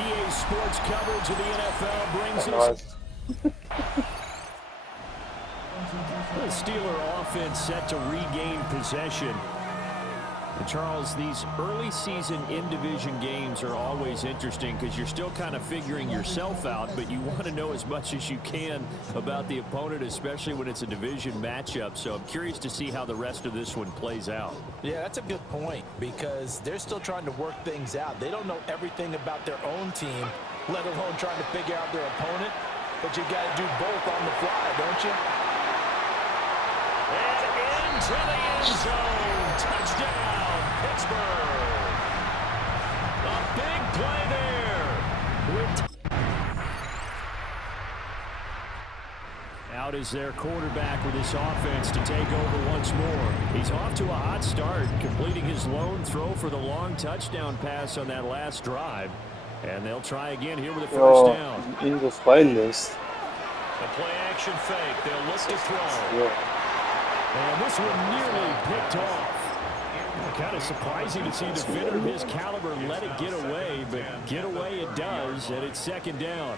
EA Sports coverage of the NFL brings us. The Steeler offense set to regain possession. And Charles, these early season in-division games are always interesting because you're still kind of figuring yourself out, but you want to know as much as you can about the opponent, especially when it's a division matchup. So I'm curious to see how the rest of this one plays out. Yeah, that's a good point because they're still trying to work things out. They don't know everything about their own team, let alone trying to figure out their opponent. But you got to do both on the fly, don't you? And into the end zone. Touchdown, Pittsburgh. A big play there. Out is their quarterback with this offense to take over once more. He's off to a hot start, completing his lone throw for the long touchdown pass on that last drive. And they'll try again here with a first down. A play action fake. They'll look to throw. And this one nearly picked off. Kind of surprising to see a defender of his caliber let it get away, but get away it does, and it's second down.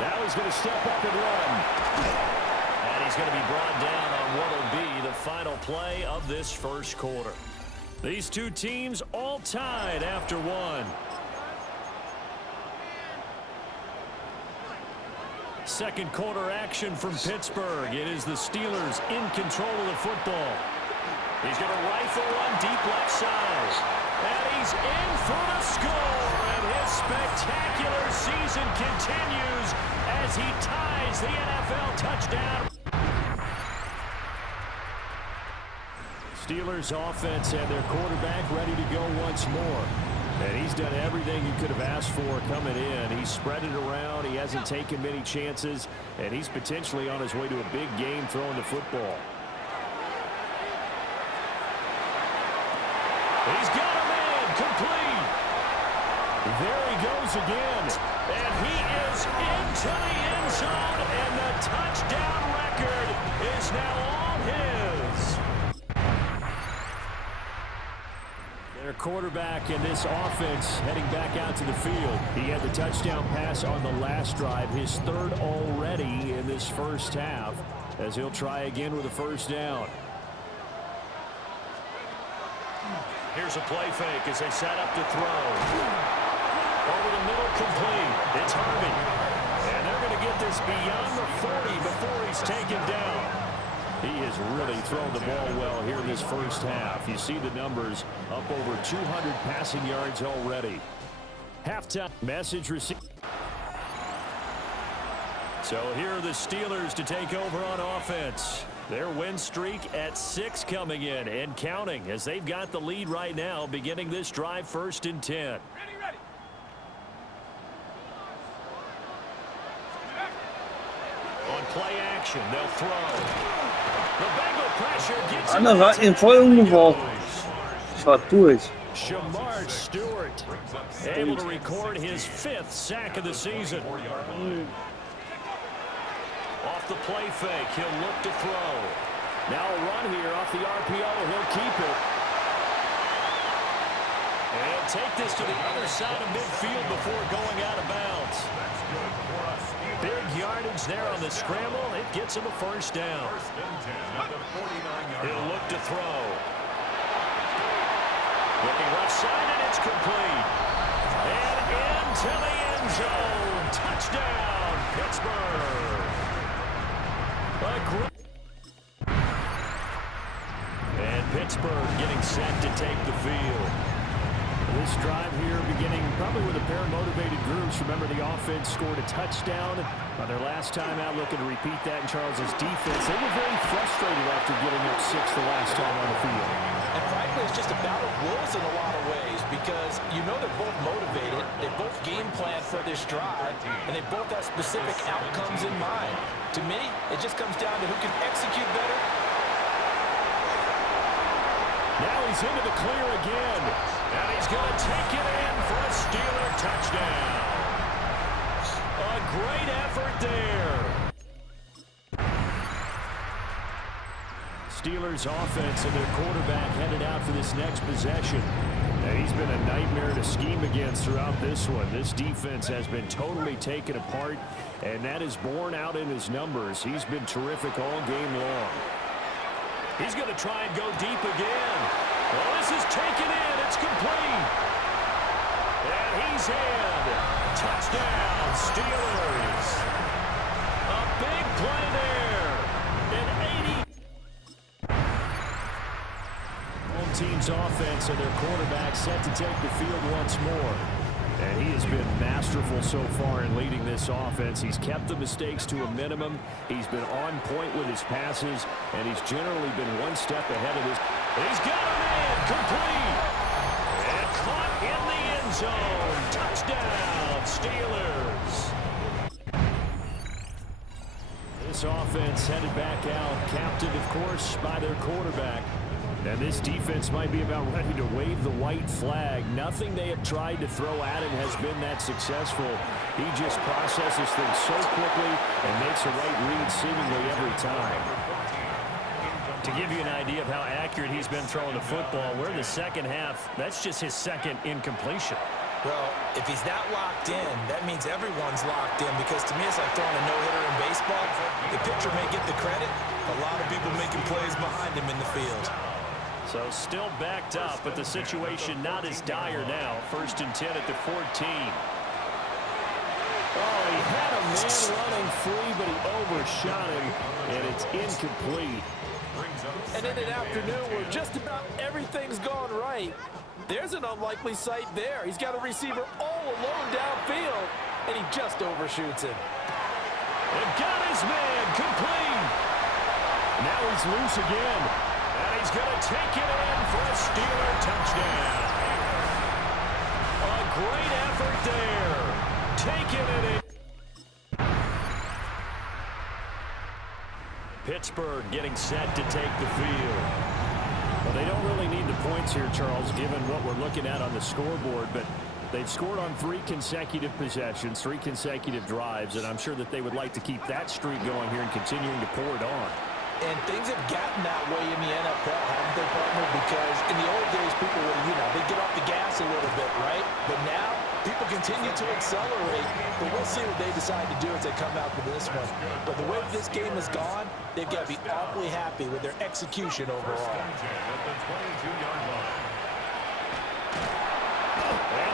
Now he's going to step up and run. And he's going to be brought down on what will be the final play of this first quarter. These two teams all tied after one. Second quarter action from Pittsburgh. It is the Steelers in control of the football. He's going to rifle one deep left side. And he's in for the score. And his spectacular season continues as he ties the NFL touchdown. Steelers offense and their quarterback ready to go once more. And he's done everything you could have asked for coming in. He's spread it around. He hasn't taken many chances. And he's potentially on his way to a big game throwing the football. He's got a man complete. There he goes again. And he is into the end zone. And the touchdown record is now all his. Their quarterback in this offense heading back out to the field. He had the touchdown pass on the last drive, his third already in this first half, as he'll try again with a first down. Here's a play fake as they set up to throw. Over the middle, complete. It's Harvey. And they're going to get this beyond the 40 before he's taken down. He has really thrown the ball well here in this first half. You see the numbers, up over 200 passing yards already. Halftime message received. So here are the Steelers to take over on offense. Their win streak at 6 coming in and counting as they've got the lead right now, beginning this drive 1st and 10. Ready. On play action, they'll throw. The Bengal pressure gets voll umgeworfen. Ich war durch. Shamar Stewart able to record his 5th sack of the season. Off the play fake, he'll look to throw. Now a run here off the RPO, he'll keep it. And take this to the other side of midfield before going out of bounds. Big yardage there on the scramble. It gets him a first down. He'll look to throw. Looking left side, and it's complete. And into the end zone. Touchdown, Pittsburgh. And Pittsburgh getting set to take the field. This drive here beginning probably with a pair of motivated groups. Remember, the offense scored a touchdown on their last time out, looking to repeat that in Charles's defense. They were very frustrated after getting up 6 the last time on the field. And frankly, it's just a battle of wills in a lot of ways because you know they're both motivated. They both game plan for this drive, and they both have specific outcomes in mind. To me, it just comes down to who can execute better. Now he's into the clear again. And he's going to take it in for a Steeler touchdown. A great effort there. Steelers offense and their quarterback headed out for this next possession. And He's been a nightmare to scheme against throughout this one. This defense has been totally taken apart, and that is borne out in his numbers. He's been terrific all game long. He's going to try and go deep again. Well, this is taken in. It's complete. And he's in. Touchdown, Steelers. A big play there. An 80. Home team's offense and their quarterback set to take the field once more. And he has been masterful so far in leading this offense. He's kept the mistakes to a minimum. He's been on point with his passes, and he's generally been one step ahead of his. He's got him in, complete, and caught in the end zone. Touchdown, Steelers. This offense headed back out, captained, of course, by their quarterback. And this defense might be about ready to wave the white flag. Nothing they have tried to throw at him has been that successful. He just processes things so quickly and makes a right read seemingly every time. To give you an idea of how accurate he's been throwing the football, we're in the second half. That's just his second incompletion. Well, if he's that locked in, that means everyone's locked in, because to me it's like throwing a no-hitter in baseball. The pitcher may get the credit, a lot of people making plays behind him in the field. So still backed up, but the situation not as dire now. 1st and 10 at the 14. Oh, he had a man running free, but he overshot him, and it's incomplete. And in an afternoon where just about everything's gone right, there's an unlikely sight there. He's got a receiver all alone downfield, and he just overshoots him. And got his man complete. Now he's loose again. And he's going to take it in for a Steeler touchdown. A great effort there. Taking it in. Pittsburgh getting set to take the field. Well, they don't really need the points here, Charles, given what we're looking at on the scoreboard, but they've scored on 3 consecutive possessions, 3 consecutive drives, and I'm sure that they would like to keep that streak going here and continuing to pour it on. And things have gotten that way in the NFL, haven't they, partner? Because in the old days, people would, they'd get off the gas a little bit, right? But now, people continue to accelerate. But we'll see what they decide to do as they come out for this one. But the way this game has gone, they've got to be awfully happy with their execution overall. And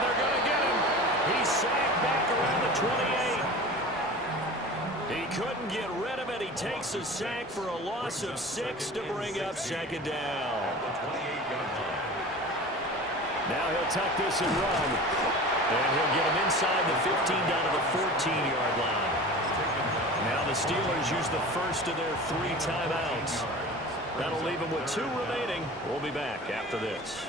they're going to get him. He's sacked back around the 28. He couldn't get rid of it. He takes a sack for a loss of 6 to bring up 2nd down. Now he'll tuck this and run. And he'll get him inside the 15 down to the 14-yard line. Now the Steelers use the first of their 3 timeouts. That'll leave them with 2 remaining. We'll be back after this.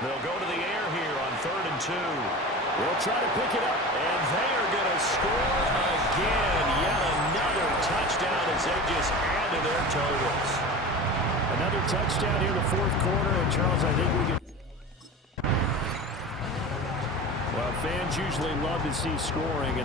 They'll go to the air here on 3rd and 2. They'll try to pick it up, and they are going to score again. Yet another touchdown as they just add to their totals. Another touchdown here in the 4th quarter, and Charles, I think we can. Well, fans usually love to see scoring.